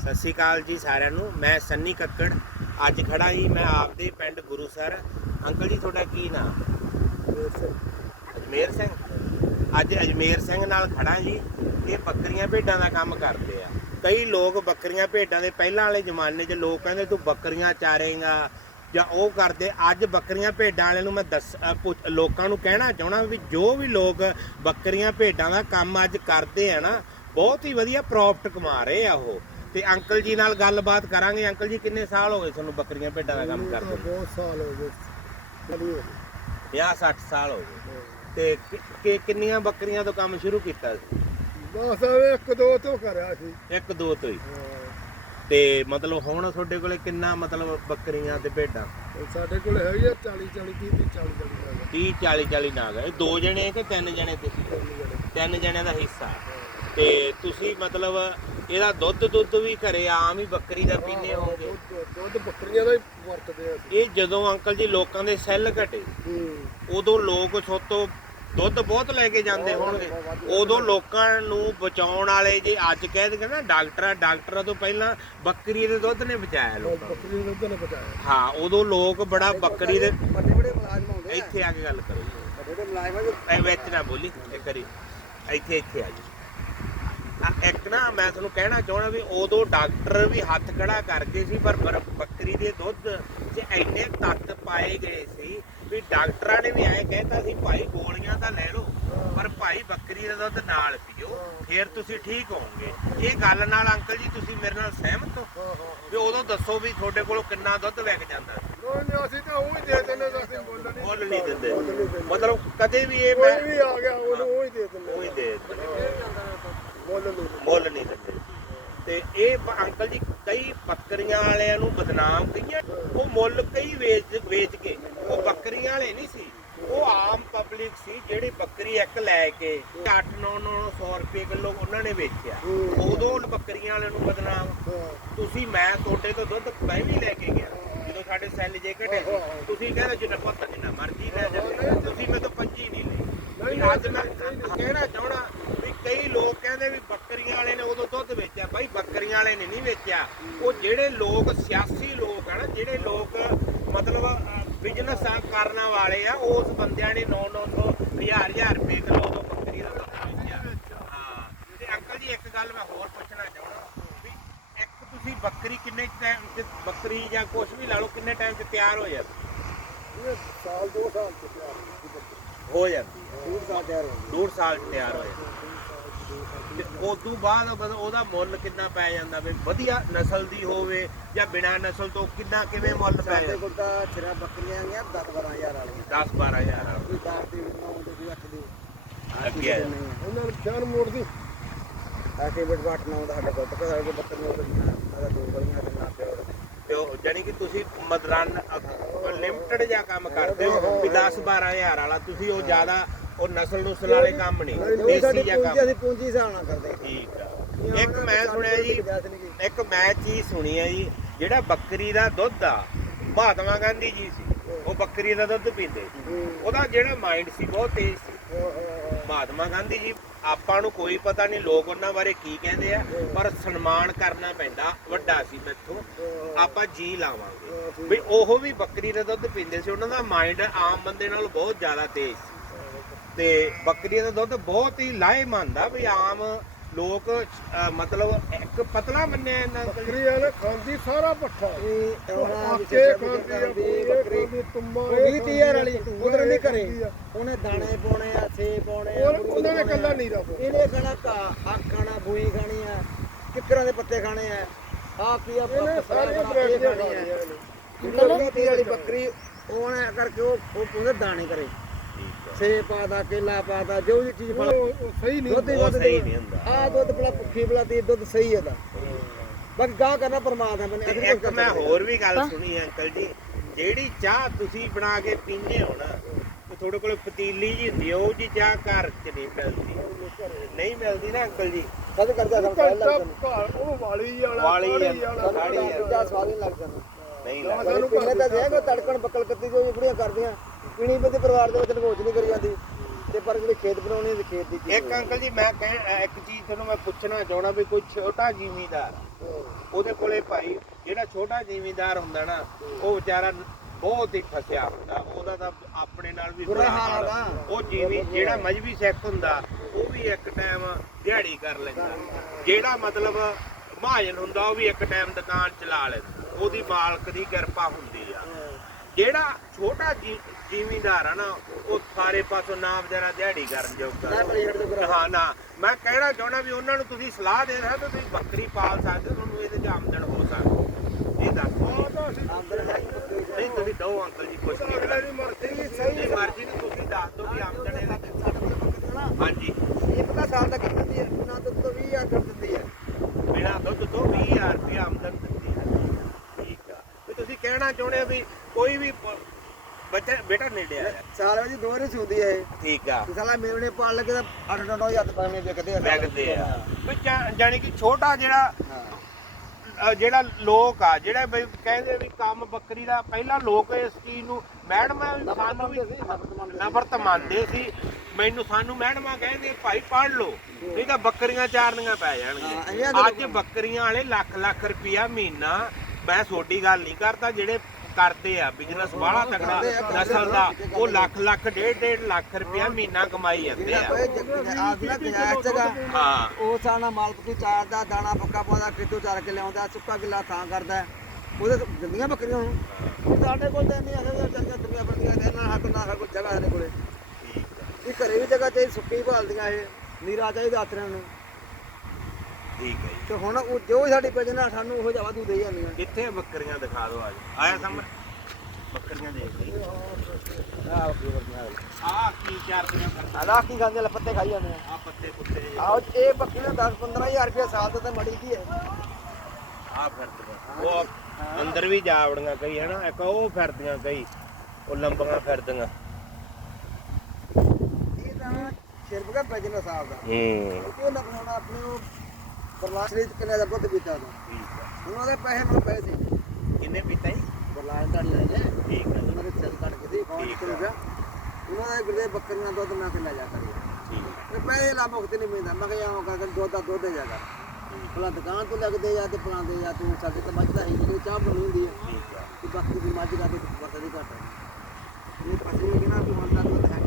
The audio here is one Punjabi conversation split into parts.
ਸਤਿ ਸ਼੍ਰੀ ਅਕਾਲ ਜੀ ਸਾਰਿਆਂ ਨੂੰ। ਮੈਂ ਸੰਨੀ ਕੱਕੜ। ਅੱਜ ਖੜਾ ਹੀ ਮੈਂ ਆਪਦੇ ਪਿੰਡ ਗੁਰੂਸਰ ਅੰਕਲ ਜੀ ਤੁਹਾਡਾ ਕੀ ਨਾਮ? ਅਜਮੇਰ ਸਿੰਘ। ਅੱਜ ਅਜਮੇਰ ਸਿੰਘ ਨਾਲ ਖੜਾ ਜੀ। ਇਹ ਬੱਕਰੀਆਂ ਭੇਡਾਂ ਦਾ ਕੰਮ ਕਰਦੇ ਆ। ਕਈ ਲੋਕ ਬੱਕਰੀਆਂ ਭੇਡਾਂ ਦੇ ਪਹਿਲਾਂ ਵਾਲੇ ਜ਼ਮਾਨੇ 'ਚ ਲੋਕ ਕਹਿੰਦੇ ਤੂੰ ਬੱਕਰੀਆਂ ਚਾਰੇਗਾ ਜਾਂ ਉਹ ਕਰਦੇ। ਅੱਜ ਬੱਕਰੀਆਂ ਭੇਡਾਂ ਵਾਲਿਆਂ ਨੂੰ ਮੈਂ ਦੱਸ ਲੋਕਾਂ ਨੂੰ ਕਹਿਣਾ ਚਾਹਣਾ ਵੀ ਜੋ ਵੀ ਲੋਕ ਬੱਕਰੀਆਂ ਭੇਡਾਂ ਦਾ ਕੰਮ ਅੱਜ ਕਰਦੇ ਆ ਨਾ ਬਹੁਤ ਹੀ ਵਧੀਆ ਪ੍ਰੋਫਿਟ ਕਮਾ ਰਹੇ ਆ ਉਹ। ਤੇ ਅੰਕਲ ਜੀ ਨਾਲ ਗੱਲਬਾਤ ਕਰਾਂਗੇ। ਅੰਕਲ ਜੀ ਕਿੰਨੇ ਸਾਲ ਹੋ ਗਏ ਤੁਹਾਨੂੰ ਬੱਕਰੀਆਂ ਭੇਡਾਂ ਦਾ ਕੰਮ ਕਰਦੇ ਨੂੰ? ਬਹੁਤ ਸਾਲ ਹੋ ਗਏ। ਬੜੀ ਹੋ 50 60 ਸਾਲ ਹੋ ਗਏ। ਤੇ ਕਿ- ਕਿ ਕਿੰਨੀਆਂ ਬੱਕਰੀਆਂ ਤੋਂ ਕੰਮ ਸ਼ੁਰੂ ਕੀਤਾ ਸੀ? ਬਸ ਐਵੇਂ ਇੱਕ ਦੋ ਤੋਂ ਕਰਿਆ ਸੀ। ਇੱਕ ਦੋ ਤੋਂ ਹੀ। ਹਾਂ। ਤੇ ਮਤਲਬ ਹੁਣ ਤੁਹਾਡੇ ਕੋਲੇ ਕਿੰਨਾ ਮਤਲਬ ਬੱਕਰੀਆਂ ਤੇ ਭੇਡਾਂ? ਤੇ ਸਾਡੇ ਕੋਲ ਹੈਗੀ ਆ 40 40 30 30 40 40 30 40 40 ਨਾਗ ਇਹ ਦੋ ਜਣੇ ਕਿ ਤਿੰਨ ਜਣੇ ਤੁਸੀਂ? ਤਿੰਨ ਜਣਿਆਂ ਦਾ ਹਿੱਸਾ। ਤੇ ਤੁਸੀਂ ਮਤਲਬ ਇਹਦਾ ਦੁੱਧ ਦੁੱਧ ਵੀ ਘਰੇ ਆਮ ਹੀ ਬੱਕਰੀ ਦਾ ਪੀਂਦੇ ਹੋਗੇ ਦੁੱਧ ਬੱਕਰੀਆਂ ਦਾ ਹੀ ਵਰਤਦੇ ਆ ਅਸੀਂ। ਇਹ ਜਦੋਂ ਅੰਕਲ ਜੀ ਲੋਕਾਂ ਦੇ ਸੈੱਲ ਘਟੇ ਹੂੰ। ਉਦੋਂ ਲੋਕ ਸੋਤੋਂ ਦੁੱਧ ਬਹੁਤ ਲੈ ਕੇ ਜਾਂਦੇ ਹੋਣਗੇ। ਉਦੋਂ ਲੋਕਾਂ ਨੂੰ ਬਚਾਉਣ ਵਾਲੇ ਜੇ ਅੱਜ ਕਹਿ ਦਿੰਦੇ ਨਾ ਡਾਕਟਰ ਡਾਕਟਰਾਂ ਤੋਂ ਪਹਿਲਾਂ ਬੱਕਰੀ ਦੇ ਦੁੱਧ ਨੇ ਬਚਾਇਆ ਲੋਕਾਂ ਨੂੰ। ਬੱਕਰੀ ਦੇ ਦੁੱਧ ਨੇ ਬਚਾਇਆ। ਹਾਂ ਉਦੋਂ ਲੋਕ ਬੜਾ ਬੱਕਰੀ ਦੇ ਵੱਡੇ ਵੱਡੇ ਮੁਲਾਜ਼ਮ ਆਉਂਦੇ ਆ। ਇੱਥੇ ਆ ਕੇ ਗੱਲ ਕਰੋ ਜੀ। ਵੱਡੇ ਵੱਡੇ ਮੁਲਾਜ਼ਮ ਆ ਜੋ। ਐ ਵਿੱਚ ਨਾ ਬੋਲੀ ਇੱਕ ਵਾਰੀ। ਇੱਥੇ ਇੱਥੇ ਆ ਜੀ। ਇੱਕ ਨਾ ਮੈਂ ਤੁਹਾਨੂੰ ਕਹਿਣਾ ਚਾਹਣਾ ਵੀ ਉਦੋਂ ਡਾਕਟਰ ਵੀ ਹੱਥ ਖੜਾ ਕਰਦੇ ਸੀ ਪਰ ਬੱਕਰੀ ਦੇ ਦੁੱਧ 'ਚ ਇੰਨੇ ਤੱਤ ਪਾਏ ਗਏ ਸੀ ਵੀ ਡਾਕਟਰਾਂ ਨੇ ਵੀ ਐਂ ਕਹਿਤਾ ਸੀ ਭਾਈ ਗੋਲੀਆਂ ਤਾਂ ਲੈ ਲਓ ਪਰ ਭਾਈ ਬੱਕਰੀ ਦਾ ਦੁੱਧ ਨਾਲ ਪੀਓ ਫਿਰ ਤੁਸੀਂ ਠੀਕ ਹੋਵੋਗੇ। ਇਹ ਗੱਲ ਨਾਲ ਅੰਕਲ ਜੀ ਤੁਸੀਂ ਮੇਰੇ ਨਾਲ ਸਹਿਮਤ ਹੋ? ਵੀ ਉਦੋਂ ਦੱਸੋ ਵੀ ਤੁਹਾਡੇ ਕੋਲੋਂ ਕਿੰਨਾ ਦੁੱਧ ਵਿਕ ਜਾਂਦਾ ਨਹੀਂ ਅਸੀਂ ਤਾਂ ਉਹ ਹੀ ਦੇ ਦਿੰਦੇ ਅਸੀਂ ਮੁੱਲ ਨਹੀਂ ਦਿੰਦੇ। ਮਤਲਬ ਕਦੇ ਵੀ ਇਹ ਮੈਂ ਵੀ ਆ ਗਿਆ ਉਹਨੂੰ ਉਹ ਹੀ ਦੇ ਦਿੰਦੇ ਉਹੀ ਦੇ ਦਿੰਦੇ ਮੁੱਲ ਨਹੀਂ ਦਿੰਦੇ ਤੇ ਇਹ ਅੰਕਲ ਜੀ ਕਈ ਬੱਕਰੀਆਂ ਵਾਲਿਆਂ ਨੂੰ ਬਦਨਾਮ ਕਈਆਂ ਉਹ ਮੁੱਲ ਕਈ ਵੇਚ ਵੇਚ ਕੇ ਉਹ ਬੱਕਰੀਆਂ ਵਾਲੇ ਨਹੀਂ ਸੀ। ਉਹ ਆਮ ਪਬਲਿਕ ਸੀ ਜਿਹੜੀ ਬੱਕਰੀ ਇੱਕ ਲੈ ਕੇ 8 9 900 ਰੁਪਏ ਕਿਲੋ ਉਹਨਾਂ ਨੇ ਵੇਚਿਆ। ਉਦੋਂ ਬੱਕਰੀਆਂ ਵਾਲਿਆਂ ਨੂੰ ਬਦਨਾਮ। ਤੁਸੀਂ ਮੈਂ ਤੁਹਾਡੇ ਤੋਂ ਦੁੱਧ ਮੈਂ ਵੀ ਲੈ ਕੇ ਗਿਆ। ਜਦੋਂ ਸਾਡੇ ਸੈੱਲ ਜੇ ਘਟੇ ਤੁਸੀਂ ਕਹਿੰਦੇ ਜਿੰਨਾ ਪਤਾ ਜਿੰਨਾ ਮਰਜ਼ੀ ਲੈ ਜਾ ਤੁਸੀਂ ਮੇਰੇ ਤੋਂ ਪੰਜੀ ਨਹੀਂ ਲਈ ਅੱਜ ਮੈਂ ਕਹਿਣਾ ਚਾਹਣਾ ਕਈ ਲੋਕ ਕਹਿੰਦੇ ਵੀ ਬੱਕਰੀਆਂ ਵਾਲੇ ਨੇ ਉਦੋਂ ਦੁੱਧ ਵੇਚਿਆ। ਬਾਈ ਬੱਕਰੀਆਂ ਵਾਲੇ ਨੇ ਨਹੀਂ ਵੇਚਿਆ। ਉਹ ਜਿਹੜੇ ਲੋਕ ਸਿਆਸੀ ਲੋਕ ਆ ਨਾ ਜਿਹੜੇ ਲੋਕ ਮਤਲਬ ਬਿਜ਼ਨਸ ਕਰਨ ਵਾਲੇ ਆ ਉਸ ਬੰਦਿਆਂ ਨੇ 9 900 ਹਜ਼ਾਰ ਹਜ਼ਾਰ ਰੁਪਏ ਕਿਲੋ ਤੋਂ ਬੱਕਰੀ ਦਾ ਦੁੱਧ ਵੇਚਿਆ। ਹਾਂ ਤੇ ਅੰਕਲ ਜੀ ਇੱਕ ਗੱਲ ਮੈਂ ਹੋਰ ਪੁੱਛਣਾ ਚਾਹਣਾ ਵੀ ਇੱਕ ਤੁਸੀਂ ਬੱਕਰੀ ਕਿੰਨੇ ਟਾਈਮ ਚ ਬੱਕਰੀ ਜਾਂ ਕੁਝ ਵੀ ਲਾ ਲਓ ਕਿੰਨੇ ਟਾਈਮ ਚ ਤਿਆਰ ਹੋ ਜਾਂਦੀ? ਇਹ ਸਾਲ ਦੋ ਸਾਲ ਤੋਂ ਤਿਆਰ। ਹੋ ਜਾਂਦੀ ਦੂਰ ਸਾਲ ਤਿਆਰ ਹੋ ਡੂਢ ਸਾਲ ਤਿਆਰ ਹੋ ਜਾਂਦੀ। ਤੇ ਉਸ ਤੋਂ ਬਾਅਦ ਮਤਲਬ ਉਹਦਾ ਮੁੱਲ ਕਿੰਨਾ ਪੈ ਜਾਂਦਾ ਵੀ ਵਧੀਆ ਨਸਲ ਦੀ ਹੋਵੇ ਜਾਂ ਬਿਨਾ ਨਸਲ ਤੋਂ ਕਿੰਨਾ ਕਿਵੇਂ ਮੁੱਲ ਪੈ ਸਾਡੇ ਜਾਂਦਾ? ਕੋਲ ਤਾਂ ਛਰਾ ਬੱਕਰੀਆਂ ਆਈਆਂ 10 12000 ਵਾਲੀਆਂ। 10 12000 ਕੋਈ 10 ਦੀ 9 ਦੀ ਕੋਈ 8 ਦੀ। ਅੱਗੇ ਆ। ਉਹਨਾਂ ਨੂੰ ਪਛਾਣ ਮੋੜਦੀ ਆਕੇ ਬਿਟ ਬਾਟ ਨਾ ਹੁੰਦਾ ਸਾਡੇ ਕੋਲ ਤਾਂ ਸਾਡੇ ਕੋਲ ਬੱਕਰੀਆਂ ਉਹਦੀਆਂ ਆਦਾ ਦੋ ਗਲੀਆਂ ਤੇ ਨਾ ਤੇ ਉਹ ਜਾਨੀ ਕਿ ਤੁਸੀਂ ਮਦਰਨ ਲਿਮਟਡ ਜਾਂ ਕੰਮ ਕਰਦੇ ਹੋ ਵੀ 10 12000 ਵਾਲਾ। ਤੁਸੀਂ ਉਹ ਜ਼ਿਆਦਾ ਉਹ ਨਸਲ ਨੁਸਲ ਵਾਲੇ ਕੰਮ ਨਹੀਂ ਦੇਸੀ ਜਾਂ ਪੂੰਜੀ ਕੰਮ। ਅਸੀਂ ਪੂੰਜੀ ਹਿਸਾਬ ਨਾਲ ਕਰਦੇ। ਠੀਕ ਆ। ਇੱਕ ਮੈਂ ਸੁਣਿਆ ਜੀ ਇੱਕ ਮੈਂ ਚੀਜ਼ ਸੁਣੀ ਹੈ ਜੀ ਜਿਹੜਾ ਬੱਕਰੀ ਦਾ ਦੁੱਧ ਆ ਮਹਾਤਮਾ ਗਾਂਧੀ ਜੀ ਸੀ ਉਹ ਬੱਕਰੀ ਦਾ ਦੁੱਧ ਪੀਂਦੇ ਉਹਦਾ ਜਿਹੜਾ ਮਾਈਂਡ ਸੀ ਬਹੁਤ ਤੇਜ਼ ਸੀ। ਮਹਾਤਮਾ ਗਾਂਧੀ ਜੀ ਆਪਾਂ ਨੂੰ ਕੋਈ ਪਤਾ ਨਹੀਂ ਲੋਕ ਉਹਨਾਂ ਬਾਰੇ ਕੀ ਕਹਿੰਦੇ ਆ ਪਰ ਸਨਮਾਨ ਕਰਨਾ ਪੈਂਦਾ ਵੱਡਾ ਸੀ ਮੈਥੋਂ। ਆਪਾਂ ਜੀ ਲਾਵਾਂਗੇ। ਵੀ ਉਹ ਵੀ ਬੱਕਰੀ ਦਾ ਦੁੱਧ ਪੀਂਦੇ ਸੀ ਉਹਨਾਂ ਦਾ ਮਾਈਂਡ ਆਮ ਬੰਦੇ ਨਾਲੋਂ ਬਹੁਤ ਜ਼ਿਆਦਾ ਤੇਜ਼ ਸੀ। ਤੇ ਬੱਕਰੀ ਦਾ ਦੁੱਧ ਬਹੁਤ ਹੀ ਲਾਹੇਮੰਦ ਆ ਵੀ ਆਮ ਲੋਕ ਅਹ, ਮਤਲਬ ਇੱਕ ਪਤਲਾ ਮੰਨਿਆ ਇਹਨਾਂ ਅੰਕਲ ਜੀ। ਬੱਕਰੀ ਵਾਲੇ ਖਾਂਦੀ ਸਾਰਾ ਪੱਠਾ। ਇਹ ਉਹਨਾਂ ਆਕੇ ਖਾਂਦੀ ਆ ਪੂਰੇ ਖਾਂਦੀ ਤੁੰਮਾ ਉਹ 20 ਤੀਰ ਵਾਲੀ ਉਧਰ ਨਹੀਂ ਕਰੇ ਉਹਨੇ ਦਾਣੇ ਪਾਉਣੇ ਆ ਸੇ ਪਾਉਣੇ ਆ ਉਹ- ਉਹਨਾਂ ਨੇ ਕੱਲਾ ਨਹੀਂ ਰੱਖੋ ਇਹਨੇ ਖਾਣਾ ਕਾ ਆ ਖਾਣਾ ਬੂਈ ਖਾਣੀ ਆ ਕਿੱਕਰਾਂ ਦੇ ਪੱਤੇ ਖਾਣੇ ਆ। ਆ ਕੀ ਆ ਇਹਨੇ ਸਾਰੀਆਂ ਵੈਰਾਈਟੀਆਂ ਖਾਣੀਆਂ ਨੇ ਤੀਰ ਵਾਲੀ ਬੱਕਰੀ ਉਹਨੇ ਕਰਕੇ ਉਹ ਉਹ ਉਹਦੇ ਦਾਣੇ ਕਰੇ। ਸੇ ਪਾਦਾ ਕੇਲਾ ਪਾਦਾ ਜੋ ਵੀ ਚੀਜ਼ ਫਲ ਸਹੀ ਨਹੀਂ ਦੁੱਧ ਹੀ ਉਹ ਵੱਧ ਸਹੀ ਨਹੀਂ ਹੁੰਦਾ। ਆ ਦੁੱਧ ਬਲਾ ਭੁੱਖੀ ਬਲਾ ਤੇ ਦੁੱਧ ਸਹੀ ਹੈ ਦਾ ਬਾਕੀ ਗਾਹ ਕਰਨਾ ਪਰਮਾਤਮਾ ਨੇ ਇੱਕ ਮੈਂ ਹੋਰ ਵੀ ਗੱਲ ਸੁਣੀ ਹੈ ਅੰਕਲ ਜੀ। ਜਿਹੜੀ ਚਾਹ ਤੁਸੀਂ ਬਣਾ ਕੇ ਪੀਂਦੇ ਹੋ ਨਾ ਉਹ ਤੁਹਾਡੇ ਕੋਲ ਪਤੀਲੀ ਜੀ ਹੁੰਦੀ ਉਹ ਜੀ ਚਾਹ ਘਰ ਚ ਨਹੀਂ ਮਿਲਦੀ। ਨਹੀਂ ਮਿਲਦੀ ਨਾ ਅੰਕਲ ਜੀ। ਸਦ ਕਰਦਾ ਸਭ ਘਰ ਉਹ ਵਾਲੀ ਵਾਲਾ ਵਾਲੀ ਵਾਲਾ, ਵਾਲਾ। ਜਾ ਸਵਾਦ ਨਹੀਂ ਲੱਗ ਜਾਂਦਾ। ਨਹੀਂ ਹਾਂ, ਲੱਗਦਾ। ਤਾਂ ਤੜਕਣ ਬੱਕਲ ਕੱਤੀ ਜੋ ਜਿਹੜੀਆਂ ਕਰਦੀਆਂ। ਪੀਣੀ ਬੰਦੇ ਪਰਿਵਾਰ ਦੇ ਵਿੱਚ ਨਗੋਚ ਨਹੀਂ ਕਰੀ ਜਾਂਦੀ। ਤੇ ਪਰ ਜਿਹੜੇ ਖੇਤ ਬਣਾਉਣੇ ਤੇ ਖੇਤ ਦੀ ਚੀਜ਼ ਇੱਕ ਅੰਕਲ ਜੀ ਮੈਂ ਕਹਿ ਇੱਕ ਚੀਜ਼ ਤੁਹਾਨੂੰ ਮੈਂ ਪੁੱਛਣਾ ਚਾਹਣਾ ਵੀ ਕੋਈ ਛੋਟਾ ਜ਼ਿਮੀਂਦਾਰ ਉਹਦੇ ਕੋਲੇ ਭਾਈ ਜਿਹੜਾ ਛੋਟਾ ਜ਼ਿਮੀਂਦਾਰ ਹੁੰਦਾ ਨਾ ਉਹ ਵਿਚਾਰਾ ਬਹੁਤ ਹੀ ਫਸਿਆ ਹੁੰਦਾ। ਉਹਦਾ ਤਾਂ ਆਪਣੇ ਨਾਲ ਵੀ ਬੁਰਾ ਹਾਲ ਆ। ਉਹ ਜਿਵੇਂ ਜਿਹੜਾ ਮਜਬੀ ਸਿੱਖ ਹੁੰਦਾ ਉਹ ਵੀ ਇੱਕ ਟਾਈਮ ਦਿਹਾੜੀ ਕਰ ਲੈਂਦਾ। ਜਿਹੜਾ ਮਤਲਬ ਮਹਾਜਨ ਹੁੰਦਾ ਉਹ ਵੀ ਇੱਕ ਟਾਈਮ ਦੁਕਾਨ ਚਲਾ ਲੈਂਦਾ। ਉਹਦੀ ਮਾਲਕ ਦੀ ਕਿਰਪਾ ਹੁੰਦੀ ਆ। ਜਿਹੜਾ ਛੋਟਾ ਜ਼ਿਮੀਂਦਾਰ ਆ ਨਾ ਉਹ ਸਾਰੇ ਪਾਸੋਂ ਨਾ ਵਿਚਾਰਾ ਦਿਹਾੜੀ ਕਰਨ ਜੋਗਾ। ਹਾਂ ਨਾ। ਮੈਂ ਕਹਿਣਾ ਚਾਹਣਾ ਵੀ ਉਹਨਾਂ ਨੂੰ ਤੁਸੀਂ ਸਲਾਹ ਦੇ ਰਹੇ ਹੋ ਤੁਸੀਂ ਬੱਕਰੀ ਪਾਲ ਸਕਦੇ ਤੁਹਾਨੂੰ ਇਹਦੇ 'ਚ ਆਮਦਨ ਹੋ ਸਕਦੀ ਇਹ ਦੱਸੋ। ਨਹੀਂ ਤੁਸੀਂ ਦੋ ਅੰਕਲ ਜੀ ਨਹੀਂ ਅਗਲੇ ਦੀ ਮਰਜ਼ੀ ਸਹੀ ਨਹੀਂ ਮਰਜ਼ੀ ਨੂੰ ਤੁਸੀਂ ਦੱਸ ਦਿਓ ਕਿ ਆਮਦਨ ਇਹਦੇ ਹਾਂਜੀ। ਇਹ ਪਤਾ ਸਾਲ ਦਾ ਕਿੰਨਾ ਦਿੰਦੀ ਹੈ। ਨਾ ਦੁੱਧ ਤੋਂ 20000 ਕਰ ਦਿੰਦੀ ਹੈ। ਬਿਨਾ ਦੁੱਧ ਤੋਂ 20000 ਰੁਪਏ ਆਮਦਨ ਦਿੰਦੀ ਹੈ ਠੀਕ ਆ ਤੇ ਤੁਸੀਂ ਕਹਿਣਾ ਚਾਹੁੰਦੇ ਹੋ ਵੀ ਕੋਈ ਵੀ ਪ- ਬੱਚਾ ਬੇਟਾ ਨੇੜੇ ਆ। ਸਾਲ ਵਿੱਚ ਦੋ ਵਾਰੀ ਸੁਣਦੀ ਹੈ ਠੀਕ ਆ। ਤੇ ਸਾਲਾ ਮੇਵਣੇ ਪਾਲ ਲੱਗੇ ਤਾਂ 8-9 ਹਜ਼ਾਰ ਤੋਂ ਪਾਣੇ ਵਿਕਦੇ ਆ। ਲੱਗਦੇ ਆ। ਵੀ ਜਾ- ਜਾਣੀ ਕਿ ਛੋਟਾ ਜਿਹੜਾ ਹਾਂ। ਜਿਹੜਾ ਲੋਕ ਆ ਜਿਹੜਾ ਬਈ ਕਹਿੰਦੇ ਵੀ ਕੰਮ ਬੱਕਰੀ ਦਾ ਪਹਿਲਾਂ ਲੋਕ ਇਸ ਚੀਜ਼ ਨੂੰ ਮੈਡਮਾਂ ਵੀ ਸਾਨੂੰ ਵੀ ਨਫ਼ਰਤ ਮੰਨਦੇ ਸੀ। ਮੈਨੂੰ ਸਾਨੂੰ ਮੈਡਮਾਂ ਕਹਿੰਦੇ ਭਾਈ ਪੜ੍ਹ ਲਓ ਨਹੀਂ ਤਾਂ ਬੱਕਰੀਆਂ ਚਾਰਨੀਆਂ ਪੈ ਹਾਂ, ਇਹ ਜਾਣਗੀਆਂ ਤਾਂ ਅੱਜ ਬੱਕਰੀਆਂ ਵਾਲੇ ਲੱਖ ਲੱਖ ਰੁਪਿਆ ਮਹੀਨਾ ਮੈਂ ਛੋਟੀ ਗੱਲ ਨਹੀਂ ਕਰਦਾ ਜਿਹੜੇ ਕਰਦੇ ਆ ਬਿਜ਼ਨਸ ਵਾਲਾ ਤਕੜਾ ਨਸਲ ਦਾ। ਉਹ ਲੱਖ ਲੱਖ ਡੇਢ ਡੇਢ ਲੱਖ ਰੁਪਿਆ ਮਹੀਨਾ ਕਮਾਈ ਜਾਂਦੇ ਆ। ਕੋਈ ਆਦਮੀ ਗੁਜਾਇਸ਼ ਜਗਾ ਹਾਂ। ਉਹ ਸਾਨਾ ਮਾਲ ਪੱਕੀ ਚਾਰ ਦਾ ਦਾਣਾ ਪੱਕਾ ਪਾਉਂਦਾ ਕਿਤੋਂ ਚਾਰ ਕੇ ਲਿਆਉਂਦਾ ਸੁੱਕਾ ਗਿੱਲਾ ਥਾਂ ਕਰਦਾ। ਉਹਦੇ ਤੋਂ ਗੰਦੀਆਂ ਬੱਕਰੀਆਂ ਹੁਣ ਸਾਡੇ ਕੋਲ ਤਾਂ ਨਹੀਂ ਹੈਗਾ ਚੰਗੀਆਂ ਦੁਨੀਆ ਬੰਦੀਆਂ ਦੇ ਨਾਲ ਹੱਕ ਨਾ ਕੋਈ ਜਗ੍ਹਾ ਸਾਡੇ ਕੋਲੇ। ਇਹ ਘਰੇ ਵੀ ਜਗ੍ਹਾ ਚਾਹੀਦੀ ਸੁੱਕੀ ਭਾਲਦੀਆਂ ਇਹ ਨੀਰਾ ਚਾਹੀਦਾ ਆਥਰਿਆਂ ਨੂੰ। ਠੀਕ ਹੈ ਜੀ। ਤੇ ਹੁਣ ਉਹ ਜੋ ਸਾਡੀ ਪੈਜਨਾ ਸਾਨੂੰ ਉਹ ਜਵਾ ਦੂ ਦੇ ਜਾਂਦੀਆਂ ਕਿੱਥੇ ਆ ਬੱਕਰੀਆਂ ਦਿਖਾ ਦਿਓ ਅੱਜ ਆਇਆ ਸਾਹਮਣੇ। ਬੱਕਰੀਆਂ ਦੇਖ ਲਈ। ਆਹ ਬੱਕਰੀ ਬੱਕਰੀਆਂ ਆ ਕੀ ਚਾਰ ਕਰ ਆਲਾ ਕੀ ਖਾਂਦੇ ਲੈ ਪੱਤੇ ਖਾਈ ਜਾਂਦੇ ਆ। ਆ ਪੱਤੇ ਪੁੱਤੇ ਆਹ ਇਹ ਬੱਕਰੀ ਦਾ 10 15000 ਰੁਪਏ ਸਾਲ ਤੇ ਤਾਂ ਮੜੀ ਕੀ ਹੈ। ਆ ਫਿਰਦੀਆਂ। ਉਹ ਅੰਦਰ ਵੀ ਜਾ ਵੜੀਆਂ ਕਈ ਹਨਾ? ਇੱਕ ਉਹ ਫਿਰਦੀਆਂ ਕਈ। ਉਹ ਲੰਬੀਆਂ ਫਿਰਦੀਆਂ। ਇਹ ਤਾਂ ਸਿਰਫ ਦਾ ਪੈਜਨਾ ਸਾਹਿਬ ਦਾ। ਹੂੰ। ਕਿਉਂਕਿ ਨਾ ਬਣਾਉਣਾ ਆਪਣੇ ਉਹ ਬਰਲਾਸ਼ ਦੇ ਕਿੰਨੇ ਦਾ ਦੁੱਧ ਪੀਤਾ ਦਾ ਠੀਕ ਆ। ਉਹਨਾਂ ਦੇ ਪੈਸੇ ਮੈਨੂੰ ਪਏ ਸੀ। ਕਿੰਨੇ ਪੀਤਾ ਜੀ? ਬਰਲਾਸ਼ ਦਾ ਲੈ ਲੈ ਠੀਕ ਆ। ਉਹਨਾਂ ਦੇ ਚੱਲ ਕੱਢ ਕੇ ਦੇ ਕੌਣ ਨਿਕਲ ਗਿਆ ਉਹਨਾਂ ਦੇ ਗੁਰਦੇ ਬੱਕਰੀਆਂ ਦੁੱਧ ਮੈਂ ਕੇ ਲੈ ਜਾ ਕਰੀ ਠੀਕ ਤੇ ਪੈਸੇ ਲਾ ਮੁਕਤ ਨਹੀਂ ਮਿਲਦਾ। ਮੈਂ ਕਿਹਾ ਆਉਂ ਕਰਕੇ ਦੁੱਧ ਦਾ ਦੁੱਧ ਦੇ ਜਾ ਕਰ ਭਲਾ ਦੁਕਾਨ ਤੋਂ ਲੱਗਦੇ ਜਾਂ ਤੇ ਭਲਾ ਦੇ ਜਾਂ ਤੂੰ ਸਾਡੇ ਤੇ ਮੱਝਦਾ ਹੀ ਨਹੀਂ ਚਾਹ ਬਣੀ ਹੁੰਦੀ ਹੈ ਕਿ ਬਾਕੀ ਦੀ ਮੱਝ ਦਾ ਤੇ ਵਰਤਦੀ ਘੱਟ ਹੈ ਇਹ ਪਸੂ ਕਿ ਨਾ ਤੂੰ ਮੰਨਦਾ ਦੁੱਧ ਹੈ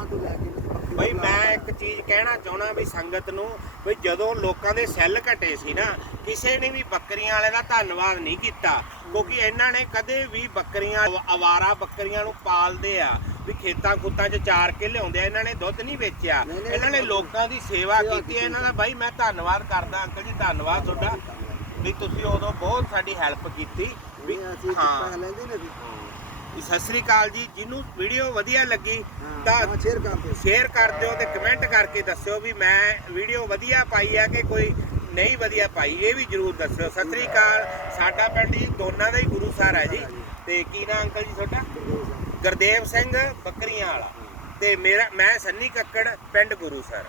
ਤਾਂ ਤੂੰ ਲੈ ਕੇ ਬਈ ਮੈਂ ਇੱਕ ਚੀਜ਼ ਕਹਿਣਾ ਚਾਹਣਾ ਵੀ ਸੰਗਤ ਨੂੰ ਵੀ ਜਦੋਂ ਲੋਕਾਂ ਦੇ ਸੈੱਲ ਘਟੇ ਸੀ ਨਾ ਕਿਸੇ ਨੇ ਵੀ ਬੱਕਰੀਆਂ ਵਾਲੇ ਦਾ ਧੰਨਵਾਦ ਨਹੀਂ ਕੀਤਾ ਕਿਉਂਕਿ ਇਹਨਾਂ ਨੇ ਕਦੇ ਵੀ ਬੱਕਰੀਆਂ ਅਵਾਰਾ ਬੱਕਰੀਆਂ ਨੂੰ ਪਾਲਦੇ ਆ ਵੀ ਖੇਤਾਂ ਖੁੱਤਾਂ 'ਚ ਚਾਰ ਕੇ ਲਿਆਉਂਦੇ ਆ ਇਹਨਾਂ ਨੇ ਦੁੱਧ ਨਹੀਂ ਵੇਚਿਆ। ਇਹਨਾਂ ਨੇ ਲੋਕਾਂ ਦੀ ਸੇਵਾ ਕੀਤੀ ਹੈ। ਇਹਨਾਂ ਦਾ ਬਾਈ ਮੈਂ ਧੰਨਵਾਦ ਕਰਦਾ ਅੰਕਲ ਜੀ ਧੰਨਵਾਦ ਤੁਹਾਡਾ ਵੀ ਤੁਸੀਂ ਉਦੋਂ ਬਹੁਤ ਸਾਡੀ ਹੈਲਪ ਕੀਤੀ ਵੀ ਹਾਂ। ਸਤਿ ਸ੍ਰੀ ਅਕਾਲ ਜੀ ਜਿਹਨੂੰ ਵੀਡੀਓ ਵਧੀਆ ਲੱਗੀ ਤਾਂ ਸ਼ੇਅਰ ਕਰਦੇ ਸ਼ੇਅਰ ਕਰ ਦਿਓ ਤੇ ਕਮੈਂਟ ਕਰਕੇ ਦੱਸਿਓ ਵੀ ਮੈਂ ਵੀਡੀਓ ਵਧੀਆ ਪਾਈ ਆ ਕਿ ਕੋਈ ਨਹੀਂ ਵਧੀਆ ਪਾਈ ਇਹ ਵੀ ਜਰੂਰ ਦੱਸਿਓ। ਸਤਿ ਸ੍ਰੀ ਅਕਾਲ ਸਾਡਾ ਪਿੰਡ ਜੀ ਦੋਨਾਂ ਦਾ ਹੀ ਗੁਰੂ ਸਰ ਹੈ ਜੀ। ਤੇ ਕੀ ਨਾਮ ਅੰਕਲ ਜੀ ਤੁਹਾਡਾ? ਗੁਰਦੇਵ ਸਿੰਘ। ਬੱਕਰੀਆਂ ਵਾਲਾ। ਤੇ ਮੇਰਾ ਮੈਂ ਸੰਨੀ ਕੱਕੜ ਪਿੰਡ ਗੁਰੂ ਸਰ